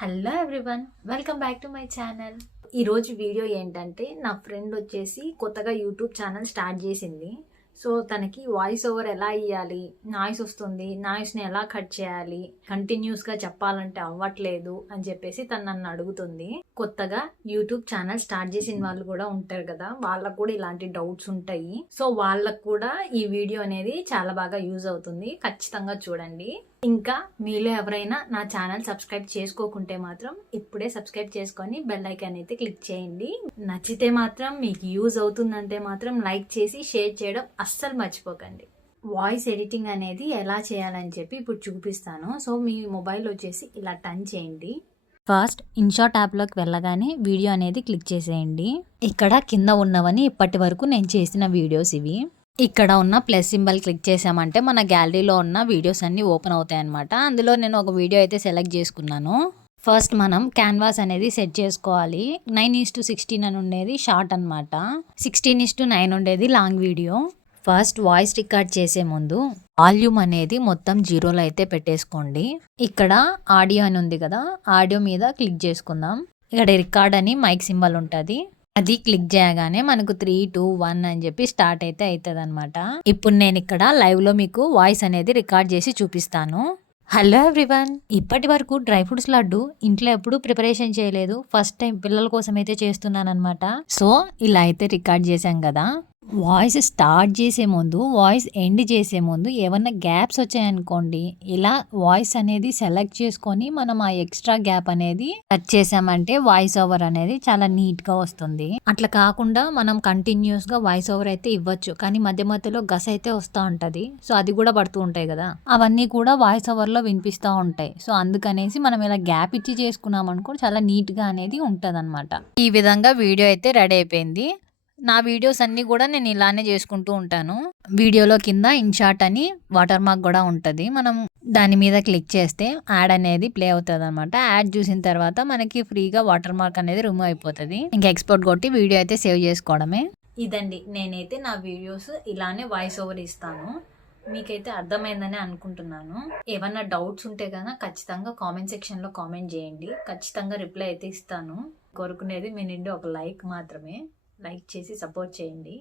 Hello everyone, welcome back to my channel. ఈరోజు video ఏంటంటే, నా ఫ్రెండ్ వచ్చేసి కొత్తగా యూట్యూబ్ ఛానల్ స్టార్ట్ చేసింది. సో తనకి వాయిస్ ఓవర్ ఎలా ఇవ్వాలి, నాయిస్ వస్తుంది, నాయిస్ని ఎలా కట్ చేయాలి, కంటిన్యూస్గా చెప్పాలంటే అవ్వట్లేదు అని చెప్పేసి తను నన్ను అడుగుతుంది. కొత్తగా యూట్యూబ్ ఛానల్ స్టార్ట్ చేసిన వాళ్ళు కూడా ఉంటారు కదా, వాళ్ళకు కూడా ఇలాంటి డౌట్స్ ఉంటాయి. సో వాళ్ళకు కూడా ఈ వీడియో అనేది చాలా బాగా యూజ్ అవుతుంది. ఖచ్చితంగా చూడండి. ఇంకా మీలో ఎవరైనా నా ఛానల్ సబ్స్క్రైబ్ చేసుకోకుంటే మాత్రం ఇప్పుడే సబ్స్క్రైబ్ చేసుకొని బెల్ ఐకాన్ అయితే క్లిక్ చేయండి. నచ్చితే మాత్రం మీకు యూజ్ అవుతుందంటే మాత్రం లైక్ చేసి షేర్ చేయడం అస్సలు మర్చిపోకండి. వాయిస్ ఎడిటింగ్ అనేది ఎలా చేయాలని చెప్పి ఇప్పుడు చూపిస్తాను. సో మీ మొబైల్ వచ్చేసి ఇలా టర్న్ చేయండి. ఫస్ట్ ఇన్షాట్ యాప్లోకి వెళ్ళగానే వీడియో అనేది క్లిక్ చేసేయండి. ఇక్కడ కింద ఉన్నవని ఇప్పటి వరకు నేను చేసిన వీడియోస్ ఇవి. ఇక్కడ ఉన్న ప్లస్ సింబల్ క్లిక్ చేసామంటే మన గ్యాలరీలో ఉన్న వీడియోస్ అన్ని ఓపెన్ అవుతాయి అనమాట. అందులో నేను ఒక వీడియో అయితే సెలెక్ట్ చేసుకున్నాను. ఫస్ట్ మనం క్యాన్వాస్ అనేది సెట్ చేసుకోవాలి. 9:16 అని ఉండేది షార్ట్ అనమాట, 16:9 ఉండేది long video. First voice record చేసే ముందు వాల్యూమ్ అనేది మొత్తం 0లో అయితే పెట్టేసుకోండి. ఇక్కడ ఆడియో అని ఉంది కదా, ఆడియో మీద క్లిక్ చేసుకుందాం. ఇక్కడ రికార్డ్ అని మైక్ సింబల్ ఉంటుంది, అది క్లిక్ చేయగానే మనకు 3, 2, 1 అని చెప్పి స్టార్ట్ అయితే అవుతుంది అనమాట. ఇప్పుడు నేను ఇక్కడ లైవ్ లో మీకు వాయిస్ అనేది రికార్డ్ చేసి చూపిస్తాను. హలో ఎవ్రీవన్, ఇప్పటి వరకు డ్రై ఫ్రూట్స్ లడ్డు ఇంట్లో ఎప్పుడు ప్రిపరేషన్ చేయలేదు. ఫస్ట్ టైం పిల్లల కోసం అయితే చేస్తున్నాను అనమాట. సో ఇలా అయితే రికార్డ్ చేశాం కదా. వాయిస్ స్టార్ట్ చేసే ముందు, వాయిస్ ఎండ్ చేసే ముందు ఏమన్నా గ్యాప్స్ వచ్చాయనుకోండి, ఇలా వాయిస్ అనేది సెలెక్ట్ చేసుకొని మనం ఆ ఎక్స్ట్రా గ్యాప్ అనేది కట్ చేసామంటే వాయిస్ ఓవర్ అనేది చాలా నీట్ గా వస్తుంది. అట్లా కాకుండా మనం కంటిన్యూస్ గా వాయిస్ ఓవర్ అయితే ఇవ్వచ్చు, కానీ మధ్య మధ్యలో గస్ అయితే వస్తూ ఉంటది. సో అది కూడా పడుతూ ఉంటాయి కదా, అవన్నీ కూడా వాయిస్ ఓవర్ లో వినిపిస్తూ ఉంటాయి. సో అందుకనేసి మనం ఇలా గ్యాప్ ఇచ్చి చేసుకున్నాం అనుకో చాలా నీట్ గా అనేది ఉంటది అనమాట. ఈ విధంగా వీడియో అయితే రెడీ అయిపోయింది. నా వీడియోస్ అన్నీ కూడా నేను ఇలానే చేసుకుంటూ ఉంటాను. వీడియోలో కింద ఇన్షాట్ అని వాటర్ మార్క్ కూడా ఉంటుంది. మనం దాని మీద క్లిక్ చేస్తే యాడ్ అనేది ప్లే అవుతుంది అనమాట. యాడ్ చూసిన తర్వాత మనకి ఫ్రీగా వాటర్ మార్క్ అనేది రిమూవ్ అయిపోతుంది. ఇంకా ఎక్స్పోర్ట్ కొట్టి వీడియో అయితే సేవ్ చేసుకోవడమే. ఇదండి, నేనైతే నా వీడియోస్ ఇలానే వాయిస్ ఓవర్ ఇస్తాను. మీకైతే అర్థమైందని అనుకుంటున్నాను. ఏమన్నా డౌట్స్ ఉంటే కనుక ఖచ్చితంగా కామెంట్ సెక్షన్లో కామెంట్ చేయండి. ఖచ్చితంగా రిప్లై అయితే ఇస్తాను. కోరుకునేది మీ నుండి ఒక లైక్ మాత్రమే. లైక్ చేసి సపోర్ట్ చేయండి.